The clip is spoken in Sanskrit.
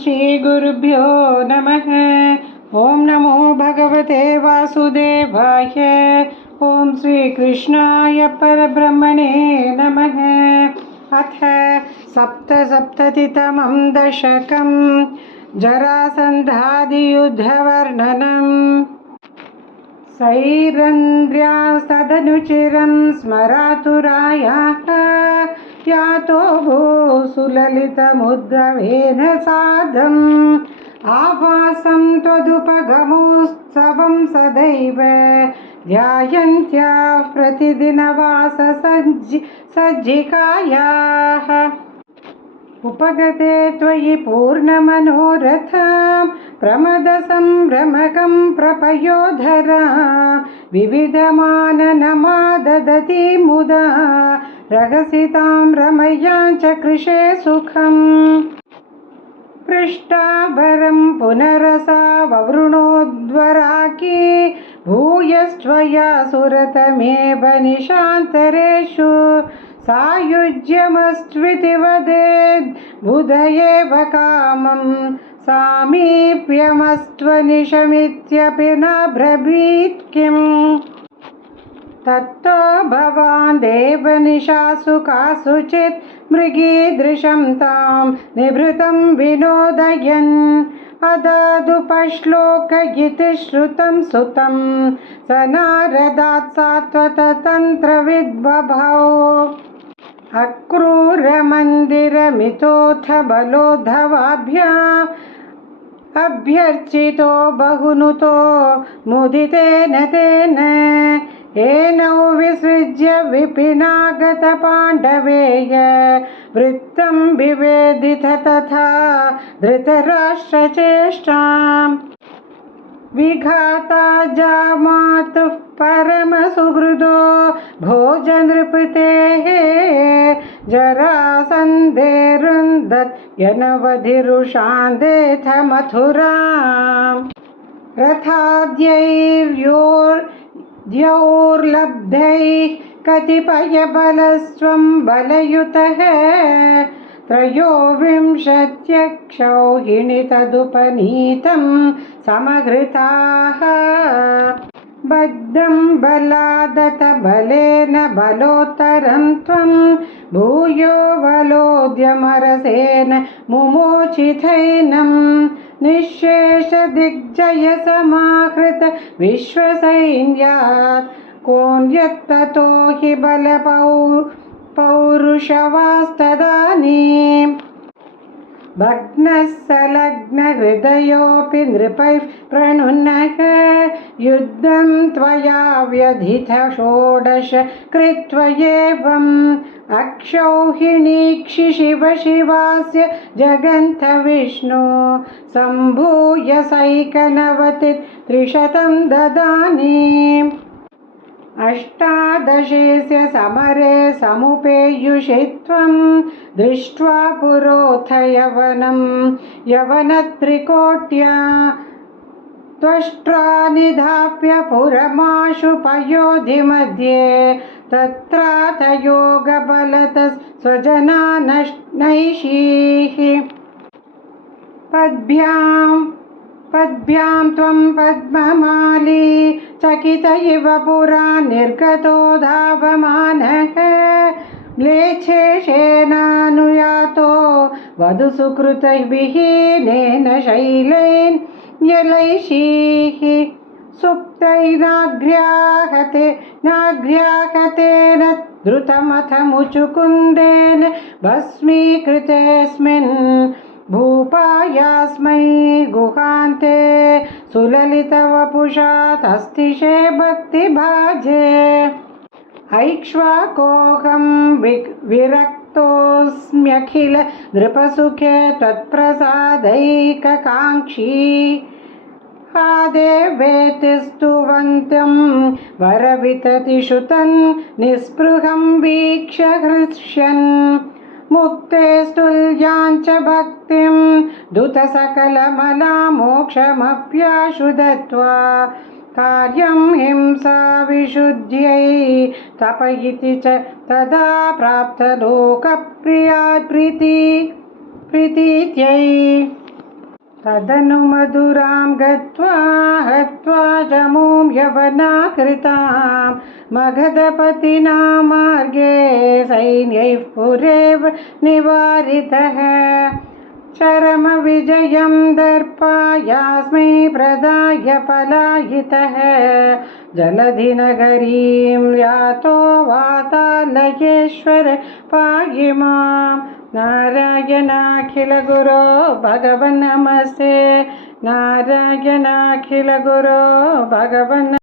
श्रीगुरुभ्यो नमः। ॐ नमो भगवते वासुदेवाय। ॐ श्रीकृष्णाय परब्रह्मणे नमः। अथ सप्तसप्ततितमं दशकं जरासन्धादियुद्धवर्णनम्। सैरन्द्र्यास्तदनुचिरं स्मरातुरायाः यातो भूसुललितमुद्भवेन साधम् आभासं त्वदुपगमोत्सवं सदैव ध्यायन्त्याः प्रतिदिनवाससज्जिकायाः। उपगते त्वयि पूर्णमनोरथां प्रमदसंभ्रमकं प्रपयोधरां विविधमाननमाददति मुदा रगसितां रमयाञ्च कृशे सुखम्। पृष्ठाभरं पुनरसा ववृणोद्वराकी भूयस्त्वया सुरतमेव निशान्तरेषु सायुज्यमस्त्विति वदेद् बुध एव कामं सामीप्यमस्त्वनिशमित्यपि न ब्रवीत् किम्। तत्तो भवान् देवनिशासु कासुचित् मृगीदृशं तां निभृतं विनोदयन् अददुपश्लोकयिति श्रुतं सुतं स नारदात् सात्वततन्त्रविद्बभौ। अक्रूरमन्दिरमितोऽथ बलोद्धवाभ्याम् अभ्यर्चितो बहुनुतो मुदितेन तेन येनौ विसृज्य विपिनागत पाण्डवेय वृत्तं विवेदित तथा धृतराष्ट्रचेष्टाम्। विघाता जामातुः परमसुहृदो भोजनृपतेः जरासन्धेरुन्दत् यनवधिरुषान्देथ मथुराम्। रथाद्यैर्योर्लब्धैः कतिपयबलस्त्वं बलयुतः त्रयोविंशत्यक्षौहिणी तदुपनीतं समहृताः। बद्धं बलादत बलेन बलोत्तरं त्वं भूयो बलोद्यमरसेन मुमोचितैनं निःशेषदिग्जय समाहृत विश्वसैन्यात् कोऽन्यत्ततो हि पौरुषवास्तदानीम्। भग्नः सलग्नहृदयोऽपि नृपैः प्रणुन्नः युद्धं त्वया व्यधित षोडश कृत्वैवम् अक्षौहिणीक्षि शिव शिवास्य जगन्थ विष्णु सम्भूय सैकनवति 300 ददानीम्। अष्टादशेस्य समरे समुपेयुषि त्वं दृष्ट्वा पुरोऽथ यवनत्रिकोट्या त्वष्ट्रा निधाप्य पुरमाशु पयोधि मध्ये तत्राथ योगबलतः स्वजनानैषीः। पद्भ्यां त्वं पद्ममाली चकित इव पुरा निर्गतो धावमानः म्लेच्छेषेणानुयातो वधुसुकृतविहीनेन शैलेन यलैषीः। सुप्तैनाघ्र्याहतेन द्रुतमथ मुचुकुन्देन भस्मीकृतेऽस्मिन् भूपायास्मै गुहान्ते सुललितवपुषा तस्तिषे भक्तिभाजे। ऐक्ष्वाकोऽहं विरक्तोऽस्म्यखिल नृपसुखे त्वत्प्रसादैककाङ्क्षी आदेवेति स्तुवन्तं वरविततिषु तन् निःस्पृहं वीक्ष्य हृष्यन् मुक्ते स्तुल्याञ्च भक्तिं दुतसकलमला मोक्षमप्याशु दत्त्वा कार्यं हिंसा विशुद्ध्यै तपयिति च तदा प्राप्तलोकप्रिया प्रीतित्यै। तदनु मधुरां गत्वा हत्वा जमूं यवनाकृतां मगधपतिना मार्गे सैन्यैः पुरेव निवारितः चरमविजयं दर्पायास्मै प्रदाय पलायितः जलधिनगरीं यातो वातालयेश्वर पाहि मां नारायणाखिल गुरो भगवन् नमस्ते नारायणाखिल गुरो भगवन्